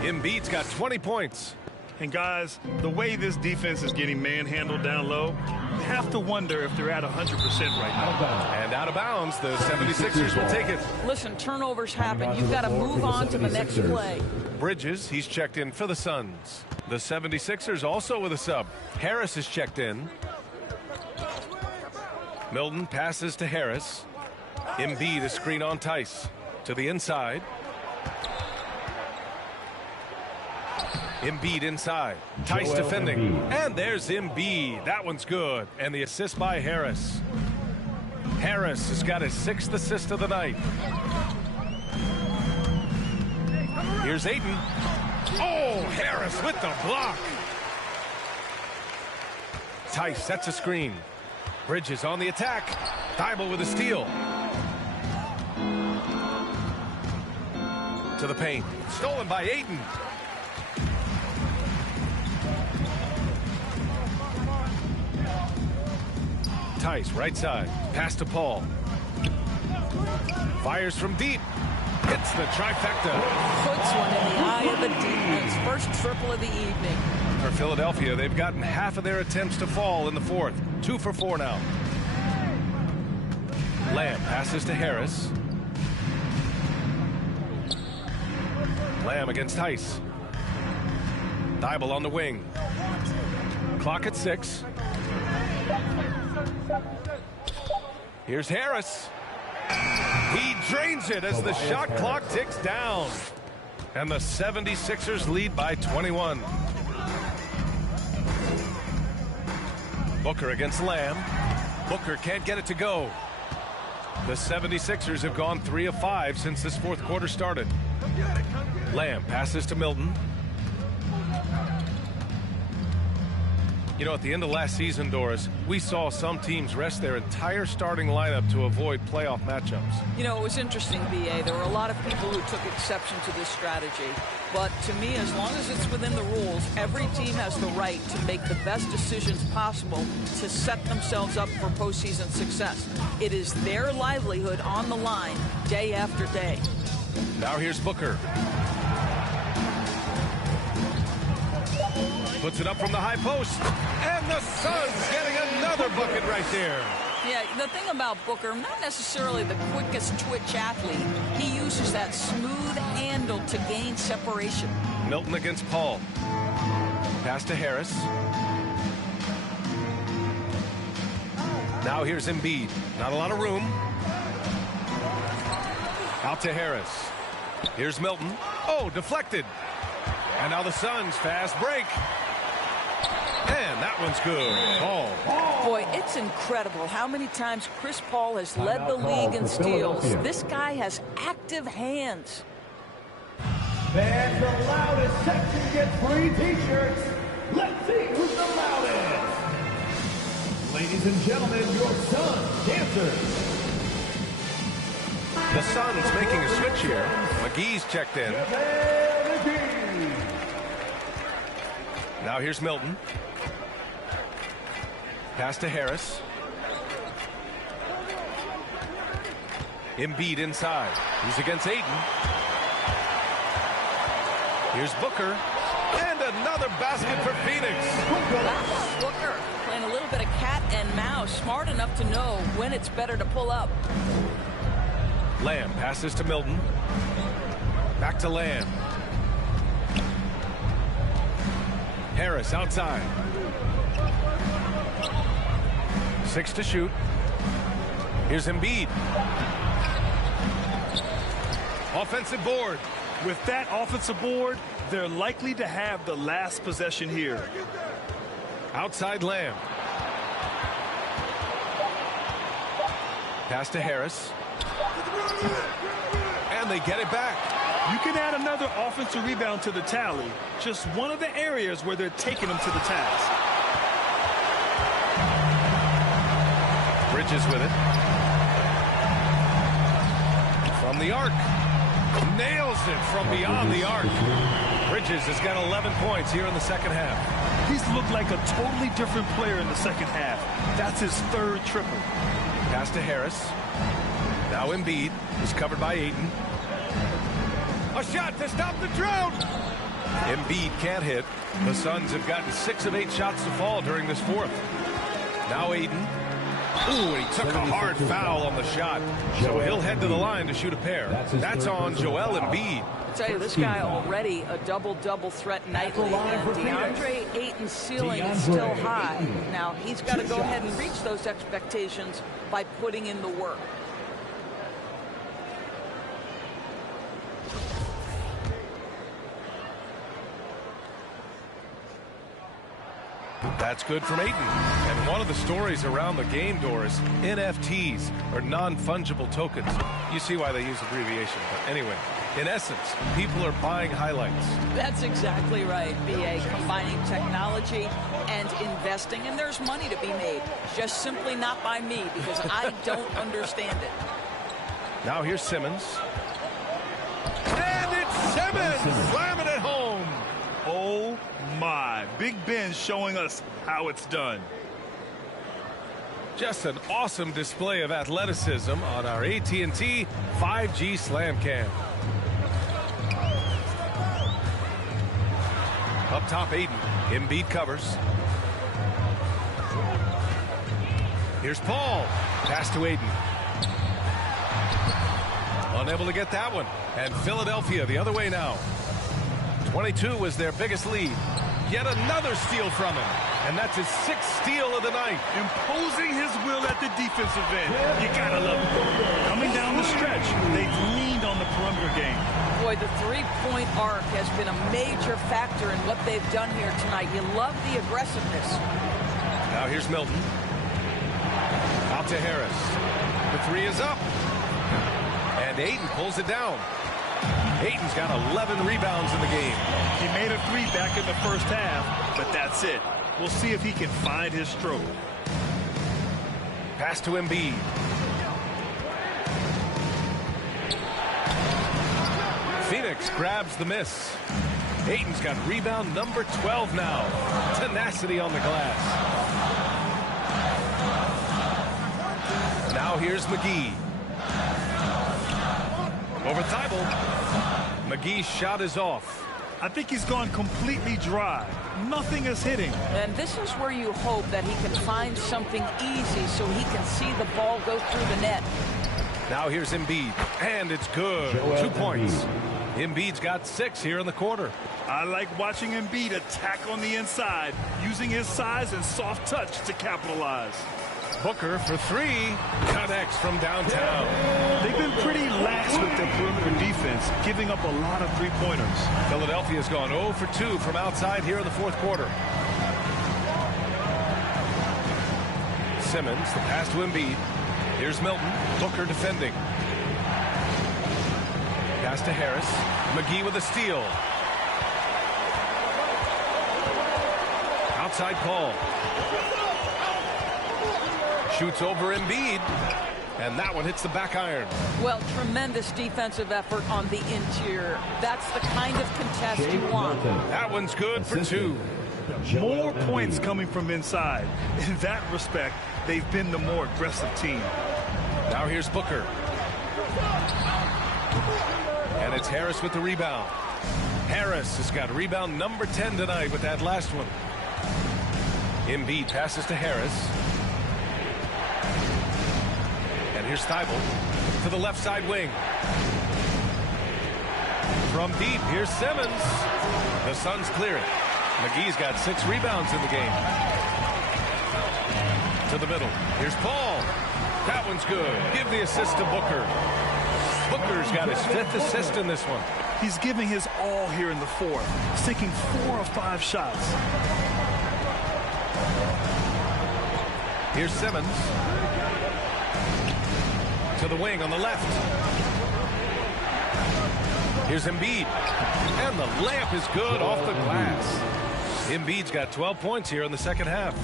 Embiid's got 20 points. And guys, the way this defense is getting manhandled down low, you have to wonder if they're at 100% right now. And out of bounds, the 76ers will take it. Listen, turnovers happen. You've got to move on to the next play. Bridges, he's checked in for the Suns. The 76ers also with a sub. Harris is checked in. Milton passes to Harris. Embiid a screen on Tice. To the inside. Embiid inside. Tice defending. And there's Embiid. That one's good. And the assist by Harris. Harris has got his 6th assist of the night. Here's Ayton. Oh, Harris with the block. Tice sets a screen. Bridges on the attack. Thibault with a steal. To the paint. Stolen by Ayton. Tice, right side. Pass to Paul. Fires from deep. Hits the trifecta. Puts one in the eye of the defense. First triple of the evening. For Philadelphia, they've gotten half of their attempts to fall in the 4th. 2 for 4 now. Lamb passes to Harris. Lamb against Tice. Thibault on the wing. Clock at 6. Here's Harris. He drains it as the shot clock ticks down. And the 76ers lead by 21. Booker against Lamb. Booker can't get it to go. The 76ers have gone 3 of 5 since this 4th quarter started. Lamb passes to Milton. You know, at the end of last season, Doris, we saw some teams rest their entire starting lineup to avoid playoff matchups. You know, it was interesting, B.A. There were a lot of people who took exception to this strategy. But to me, as long as it's within the rules, every team has the right to make the best decisions possible to set themselves up for postseason success. It is their livelihood on the line day after day. Now here's Booker. Puts it up from the high post. And the Suns getting another bucket right there. Yeah, the thing about Booker, not necessarily the quickest twitch athlete. He uses that smooth handle to gain separation. Milton against Paul. Pass to Harris. Now here's Embiid. Not a lot of room. Out to Harris. Here's Milton. Oh, deflected. And now the Suns fast break. And that one's good. Paul. Boy, it's incredible how many times Chris Paul has led the league in steals. This guy has active hands. Fans, the loudest section gets free t-shirts. Let's see who's the loudest. Ladies and gentlemen, your Suns dancers. The Suns making a switch here. McGee's checked in. Now here's Milton. Pass to Harris. Embiid inside. He's against Ayton. Here's Booker. And another basket for Phoenix. Booker playing a little bit of cat and mouse. Smart enough to know when it's better to pull up. Lamb passes to Milton. Back to Lamb. Harris outside. 6 to shoot. Here's Embiid. Offensive board. With that offensive board, they're likely to have the last possession here. Outside Lamb. Pass to Harris. And they get it back. You can add another offensive rebound to the tally. Just one of the areas where they're taking them to the task. Bridges with it. From the arc. Nails it from beyond the arc. Bridges has got 11 points here in the second half. He's looked like a totally different player in the second half. That's his third triple. Pass to Harris. Now Embiid is covered by Ayton. A shot to stop the drought. Embiid can't hit. The Suns have gotten 6 of 8 shots to fall during this fourth. Now Ayton. Ooh, he took a hard foul on the shot. So he'll head to the line to shoot a pair. That's on Joel Embiid. I tell you, this guy already a double-double threat nightly. And DeAndre Ayton's ceiling is still high. Now, he's got to go ahead and reach those expectations by putting in the work. That's good from Ayton. And one of the stories around the game, Doris, NFTs, or non-fungible tokens. You see why they use abbreviation. But anyway, in essence, people are buying highlights. That's exactly right, B.A. Combining technology and investing. And there's money to be made. Just simply not by me, because I don't understand it. Now here's Simmons. And it's Simmons slamming it home. Oh my, Big Ben showing us how it's done. Just an awesome display of athleticism on our AT&T 5G Slam Cam. Up top, Ayton. Embiid covers. Here's Paul. Pass to Ayton. Unable to get that one. And Philadelphia the other way now. 22 was their biggest lead. Yet another steal from him. And that's his 6th steal of the night. Imposing his will at the defensive end. You gotta love it. Coming down the stretch, they've leaned on the perimeter game. Boy, the three-point arc has been a major factor in what they've done here tonight. You love the aggressiveness. Now here's Milton. Out to Harris. The three is up. And Ayton pulls it down. Ayton's got 11 rebounds in the game. He made a three back in the first half, but that's it. We'll see if he can find his stroke. Pass to Embiid. Phoenix grabs the miss. Ayton's got rebound number 12 now. Tenacity on the glass. Now here's McGee. Over Thibault. McGee's shot is off. I think he's gone completely dry. Nothing is hitting. And this is where you hope that he can find something easy so he can see the ball go through the net. Now here's Embiid. And it's good. 2 points. Embiid's got 6 here in the quarter. I like watching Embiid attack on the inside, using his size and soft touch to capitalize. Booker for 3. Connects from downtown. They've been pretty lax with their perimeter defense, giving up a lot of three-pointers. Philadelphia's gone 0 for 2 from outside here in the fourth quarter. Simmons, the pass to Embiid. Here's Milton. Booker defending. Pass to Harris. McGee with a steal. Outside Paul. Shoots over Embiid. And that one hits the back iron. Well, tremendous defensive effort on the interior. That's the kind of contest you want. That one's good for 2. More points coming from inside. In that respect, they've been the more aggressive team. Now here's Booker. And it's Harris with the rebound. Harris has got rebound number 10 tonight with that last one. Embiid passes to Harris. And here's Thibault to the left side wing. From deep, here's Simmons. The Suns clear it. McGee's got 6 rebounds in the game. To the middle. Here's Paul. That one's good. Give the assist to Booker. Booker's got his 5th assist in this one. He's giving his all here in the fourth, sinking 4 of 5 shots. Here's Simmons. To the wing on the left. Here's Embiid. And the layup is good off the glass. Embiid's got 12 points here in the second half.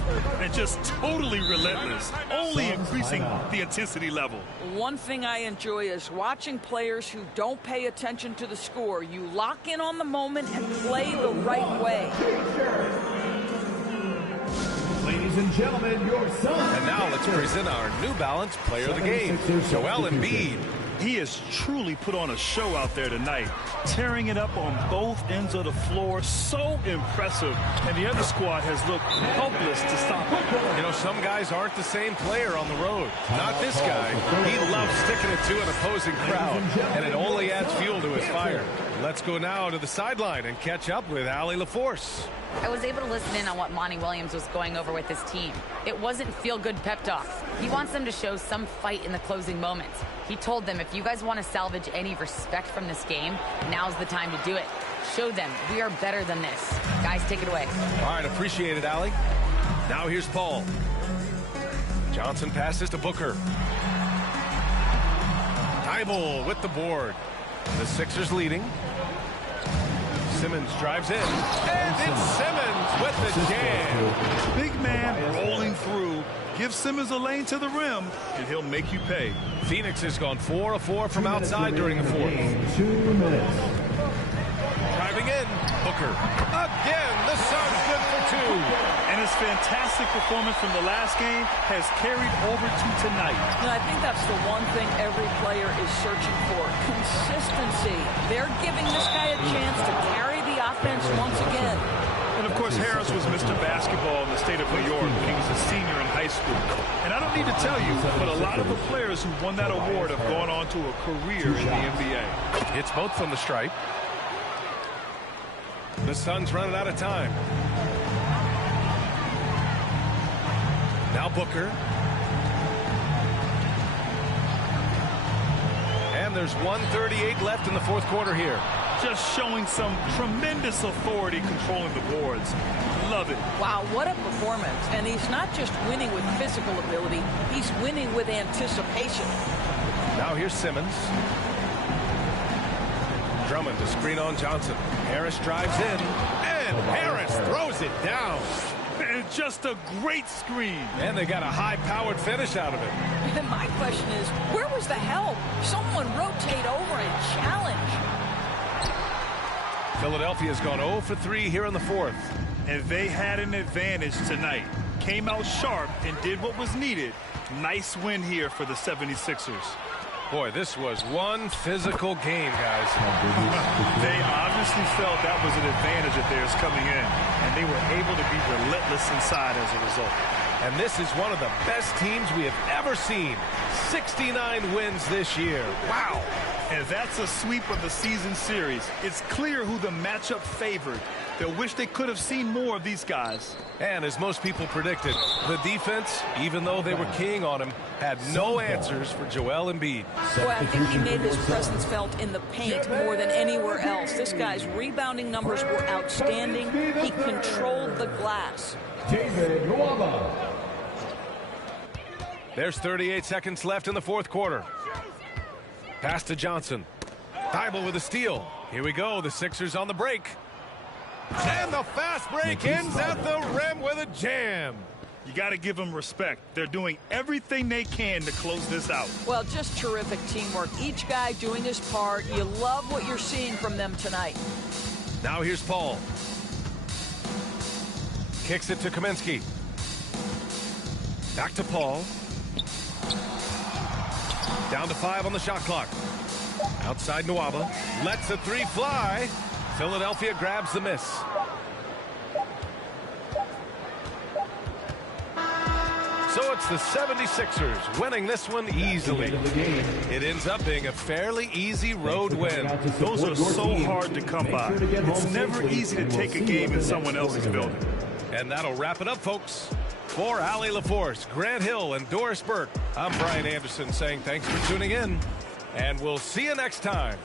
And just totally relentless, only increasing the intensity level. One thing I enjoy is watching players who don't pay attention to the score. You lock in on the moment and play the right way. Ladies and gentlemen, your son. And now let's present our New Balance player of the game, Joel Embiid. He has truly put on a show out there tonight, tearing it up on both ends of the floor. So impressive. And the other squad has looked helpless to stop him. You know, some guys aren't the same player on the road. Not this guy. He loves sticking it to an opposing crowd, and it only adds fuel to his fire. Let's go now to the sideline and catch up with Allie LaForce. I was able to listen in on what Monty Williams was going over with his team. It wasn't feel-good pep talks. He wants them to show some fight in the closing moments. He told them, if you guys want to salvage any respect from this game, now's the time to do it. Show them we are better than this. Guys, take it away. All right, appreciate it, Allie. Now here's Paul. Johnson passes to Booker. Thybulle with the board. The Sixers leading. Simmons drives in, and it's Simmons with the jam. Big man rolling through. Give Simmons a lane to the rim, and he'll make you pay. Phoenix has gone 4 of 4 from outside during the fourth. 2 minutes. Driving in, Booker. Again, the Suns good for 2. And his fantastic performance from the last game has carried over to tonight. And I think that's the one thing every player is searching for. Consistency. They're giving this guy a chance to carry the offense once again. And, of course, Harris was Mr. Basketball in the state of New York. He was a senior in high school. And I don't need to tell you, but a lot of the players who won that award have gone on to a career in the NBA. It's both from the stripe. The Suns running out of time. Now Booker. And there's 1:38 left in the fourth quarter here. Just showing some tremendous authority controlling the boards. Love it. Wow, what a performance. And he's not just winning with physical ability, he's winning with anticipation. Now here's Simmons. Drummond to screen on Johnson. Harris drives in, and Harris throws it down. And just a great screen. And they got a high-powered finish out of it. And my question is, where was the help? Someone rotate over and challenge. Philadelphia's gone 0 for 3 here in the fourth. And they had an advantage tonight. Came out sharp and did what was needed. Nice win here for the 76ers. Boy, this was one physical game, guys. They obviously felt that was an advantage of theirs coming in, and they were able to be relentless inside as a result. And this is one of the best teams we have ever seen. 69 wins this year. Wow. And that's a sweep of the season series. It's clear who the matchup favored. They'll wish they could have seen more of these guys. And as most people predicted, the defense, even though they were keying on him, had no answers for Joel Embiid. Boy, I think he made his presence felt in the paint more than anywhere else. This guy's rebounding numbers were outstanding. He controlled the glass. David Nwaba. There's 38 seconds left in the fourth quarter. Pass to Johnson. Thybulle with a steal. Here we go. The Sixers on the break. And the fast break ends at the rim with a jam. You got to give them respect. They're doing everything they can to close this out. Well, just terrific teamwork. Each guy doing his part. You love what you're seeing from them tonight. Now here's Paul. Kicks it to Kaminsky. Back to Paul. Down to 5 on the shot clock. Outside Nwaba. Lets the 3 fly. Philadelphia grabs the miss. So it's the 76ers winning this one easily. It ends up being a fairly easy road win. Those are so hard to come by. It's never easy to take a game in someone else's building. And that'll wrap it up, folks. For Allie LaForce, Grant Hill, and Doris Burke, I'm Brian Anderson saying thanks for tuning in, and we'll see you next time.